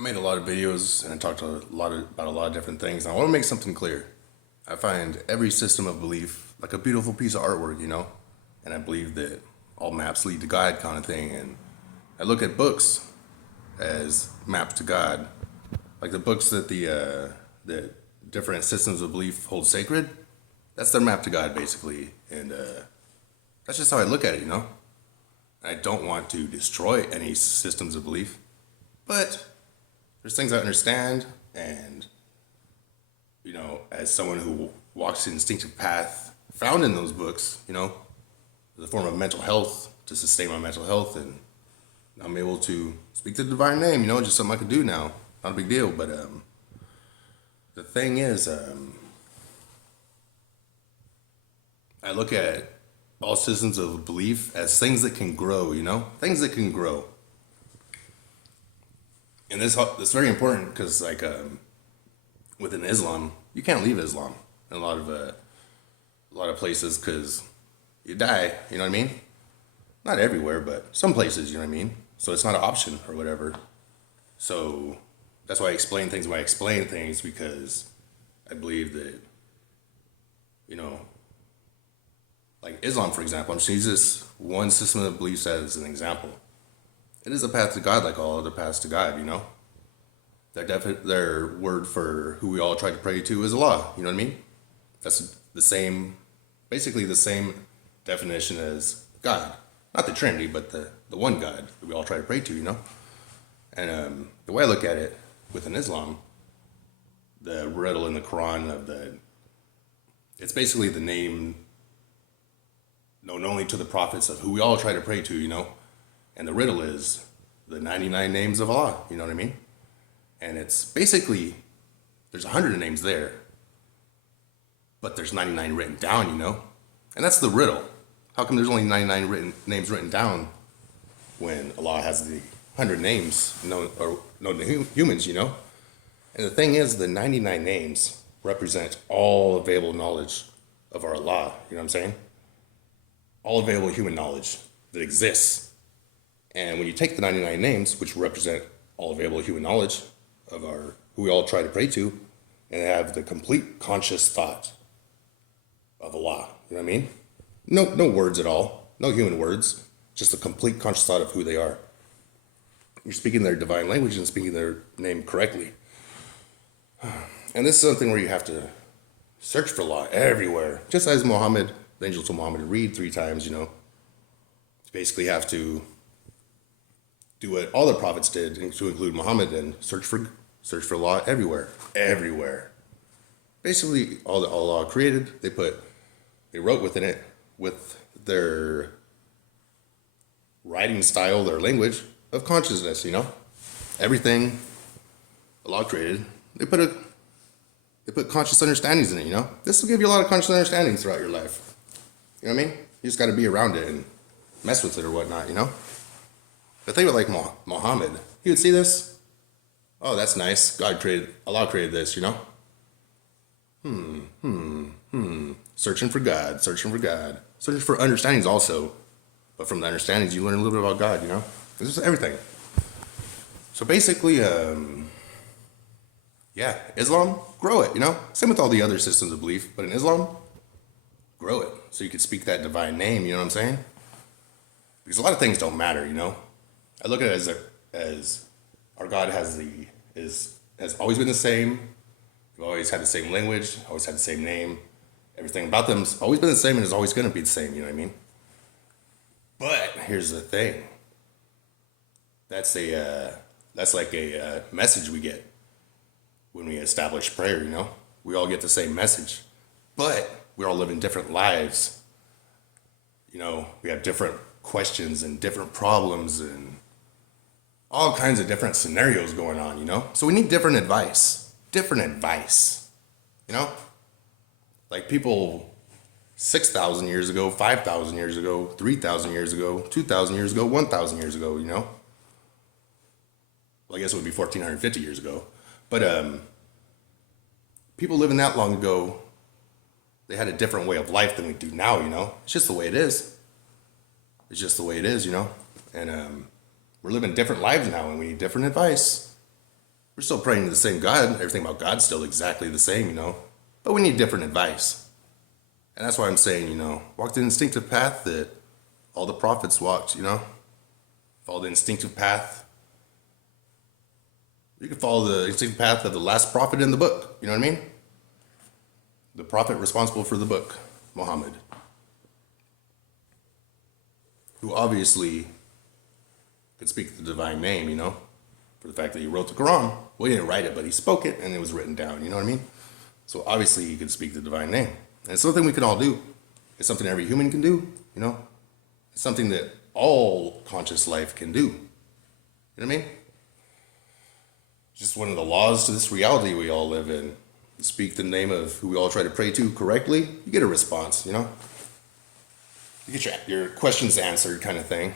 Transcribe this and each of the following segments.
I made a lot of videos and I talked about a lot of different things. And I want to make something clear. I find every system of belief like a beautiful piece of artwork, and I believe that all maps lead to God kind of thing. And I look at books as maps to God, like the books that the different systems of belief hold sacred. That's their map to God, basically, and that's just how I look at it. I don't want to destroy any systems of belief, but there's things I understand, and as someone who walks the instinctive path found in those books, as a form of mental health to sustain my mental health, and I'm able to speak the divine name, just something I can do now. Not a big deal, but the thing is, I look at all systems of belief as things that can grow, things that can grow. And this very important because, like, within Islam, you can't leave Islam in a lot of places because you die. You know what I mean? Not everywhere, but some places. You know what I mean? So it's not an option or whatever. So that's why I explain things when I explain things, because I believe that, like Islam, for example, I'm just use this one system of beliefs as an example. It is a path to God, like all other paths to God. Their word for who we all try to pray to is Allah. You know what I mean? That's the same, basically the same definition as God. Not the Trinity, but the one God that we all try to pray to. And the way I look at it within Islam, the riddle in the Quran it's basically the name known only to the prophets of who we all try to pray to. And the riddle is the 99 names of Allah. You know what I mean? And it's basically, there's 100 names there, but there's 99 written down, And that's the riddle. How come there's only 99 names written down when Allah has the 100 names known to humans, And the thing is, the 99 names represent all available knowledge of our Allah, you know what I'm saying? All available human knowledge that exists. And when you take the 99 names, which represent all available human knowledge of who we all try to pray to, and have the complete conscious thought of Allah, you know what I mean? No words at all, no human words, just a complete conscious thought of who they are. You're speaking their divine language and speaking their name correctly. And this is something where you have to search for Allah everywhere. Just as Muhammad, the angel told Muhammad to read 3 times, You basically have to do what all the prophets did, to include Muhammad, and search for Allah everywhere. Everywhere. Basically, all that Allah created, they wrote within it with their writing style, their language of consciousness, Everything Allah created, they put conscious understandings in it, This will give you a lot of conscious understandings throughout your life. You know what I mean? You just got to be around it and mess with it or whatnot, The thing about, like, Muhammad, he would see this. Oh, that's nice. Allah created this, Searching for God, searching for God. Searching for understandings also. But from the understandings, you learn a little bit about God, This is everything. So basically, Islam, grow it, Same with all the other systems of belief, but in Islam, grow it. So you can speak that divine name, you know what I'm saying? Because a lot of things don't matter, I look at it as our God has always been the same. We've always had the same language, always had the same name. Everything about them's always been the same and is always going to be the same, you know what I mean? But here's the thing. That's like a message we get when we establish prayer, We all get the same message, but we're all living different lives. We have different questions and different problems and all kinds of different scenarios going on, So we need different advice, Like people 6,000 years ago, 5,000 years ago, 3,000 years ago, 2,000 years ago, 1,000 years ago, Well, I guess it would be 1,450 years ago. But people living that long ago, they had a different way of life than we do now, It's just the way it is. It's just the way it is, And we're living different lives now, and we need different advice. We're still praying to the same God. Everything about God's still exactly the same, you know. But we need different advice. And that's why I'm saying, you know, walk the instinctive path that all the prophets walked, you know. Follow the instinctive path. You can follow the instinctive path of the last prophet in the book, you know what I mean? The prophet responsible for the book, Muhammad, who obviously could speak the divine name, you know, for the fact that he wrote the Quran. Well, he didn't write it, but he spoke it and it was written down, you know what I mean? So obviously he could speak the divine name. And it's something we can all do. It's something every human can do, you know? It's something that all conscious life can do. You know what I mean? It's just one of the laws to this reality we all live in. You speak the name of who we all try to pray to correctly, you get a response, you know? You get your questions answered kind of thing.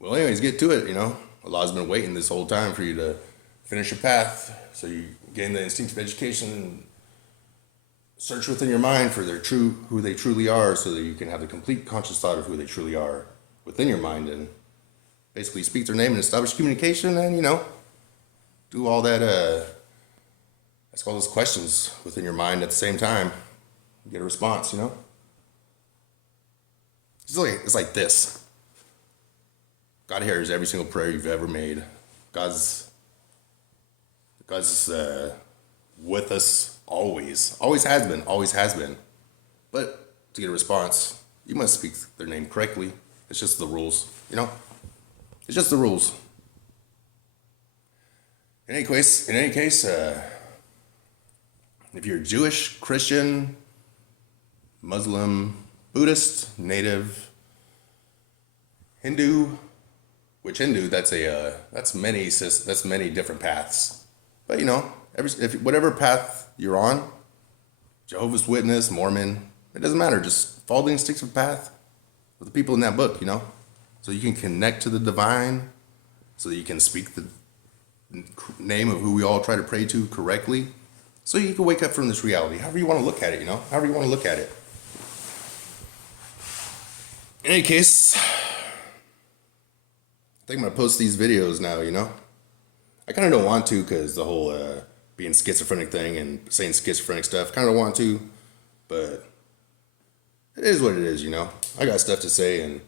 Well, anyways, get to it, you know? Allah's been waiting this whole time for you to finish your path so you gain the instinctive education and search within your mind for who they truly are so that you can have the complete conscious thought of who they truly are within your mind and basically speak their name and establish communication and, you know, do all that, ask all those questions within your mind at the same time. You get a response, you know? It's like this. God hears every single prayer you've ever made. God's with us always. Always has been. Always has been. But to get a response, you must speak their name correctly. It's just the rules, you know? It's just the rules. In any case, if you're Jewish, Christian, Muslim, Buddhist, Native, Hindu, which Hindu, that's many different paths. But you know, whatever path you're on, Jehovah's Witness, Mormon, it doesn't matter. Just follow the instinctive path with the people in that book, you know, so you can connect to the divine, so that you can speak the name of who we all try to pray to correctly, so you can wake up from this reality. However you want to look at it, you know, however you want to look at it. In any case, I think I'm going to post these videos now, you know? I kind of don't want to because the whole being schizophrenic thing and saying schizophrenic stuff, kind of want to, but it is what it is, you know? I got stuff to say, and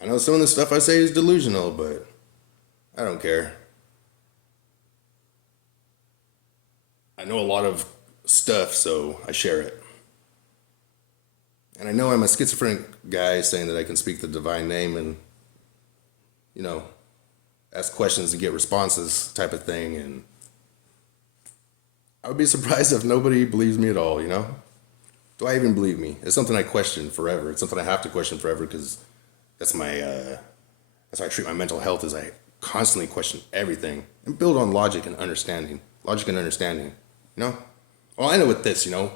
I know some of the stuff I say is delusional, but I don't care. I know a lot of stuff, so I share it. And I know I'm a schizophrenic guy saying that I can speak the divine name and, you know, ask questions and get responses type of thing. And I would be surprised if nobody believes me at all, you know? Do I even believe me? It's something I question forever. It's something I have to question forever because that's how I treat my mental health is I constantly question everything and build on logic and understanding. You know? Well, I know with this, you know,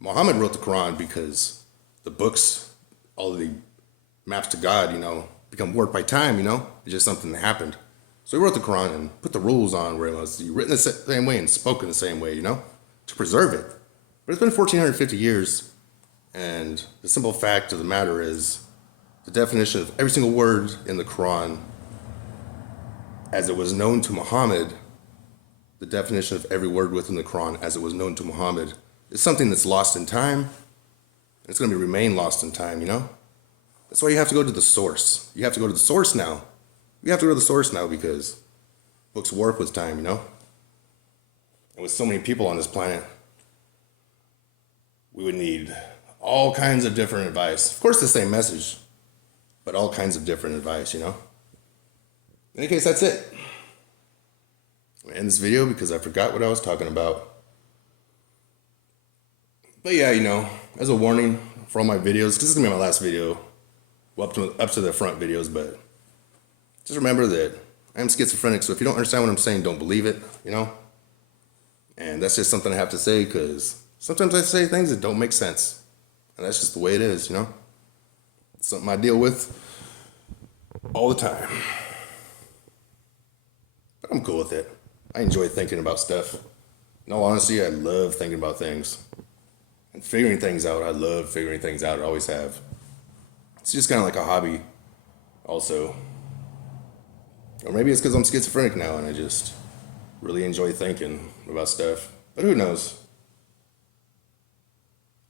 Muhammad wrote the Quran because the books, all of the maps to God, you know, become warped by time, you know? It's just something that happened. So he wrote the Quran and put the rules on where it was written the same way and spoken the same way, you know, to preserve it. But it's been 1,450 years, and the simple fact of the matter is the definition of every single word in the Quran as it was known to Muhammad, the definition of every word within the Quran as it was known to Muhammad is something that's lost in time. It's going to remain lost in time, you know? That's why you have to go to the source. You have to go to the source now. You have to go to the source now because books warp with time, you know? And with so many people on this planet, we would need all kinds of different advice. Of course, the same message, but all kinds of different advice, you know? In any case, that's it. I'm going to end this video because I forgot what I was talking about. But yeah, you know, as a warning for all my videos, because this is going to be my last video, well, up to the front videos, but just remember that I'm schizophrenic, so if you don't understand what I'm saying, don't believe it, you know? And that's just something I have to say, because sometimes I say things that don't make sense. And that's just the way it is, you know? It's something I deal with all the time. But I'm cool with it. I enjoy thinking about stuff. In all honesty, I love thinking about things. And figuring things out. I love figuring things out. I always have. It's just kind of like a hobby. Also, or maybe it's because I'm schizophrenic now and I just really enjoy thinking about stuff. But who knows?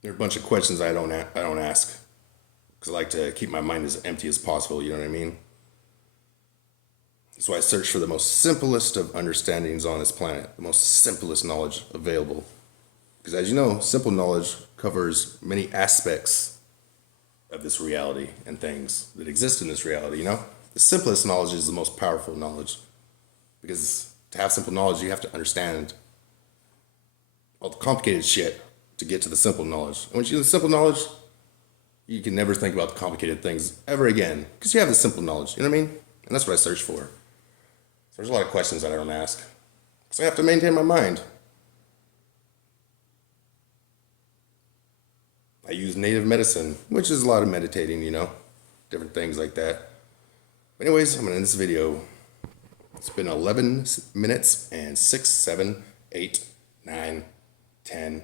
There are a bunch of questions I don't ask because I like to keep my mind as empty as possible. You know what I mean? That's why I search for the most simplest of understandings on this planet, the most simplest knowledge available. Because as you know, simple knowledge covers many aspects of this reality and things that exist in this reality, you know? The simplest knowledge is the most powerful knowledge. Because to have simple knowledge, you have to understand all the complicated shit to get to the simple knowledge. And once you have the simple knowledge, you can never think about the complicated things ever again. Because you have the simple knowledge, you know what I mean? And that's what I search for. So there's a lot of questions that I don't ask. Because I have to maintain my mind. I use native medicine, which is a lot of meditating, you know, different things like that. But anyways, I'm going to end this video. It's been 11 minutes and 6, 7, 8, 9, 10,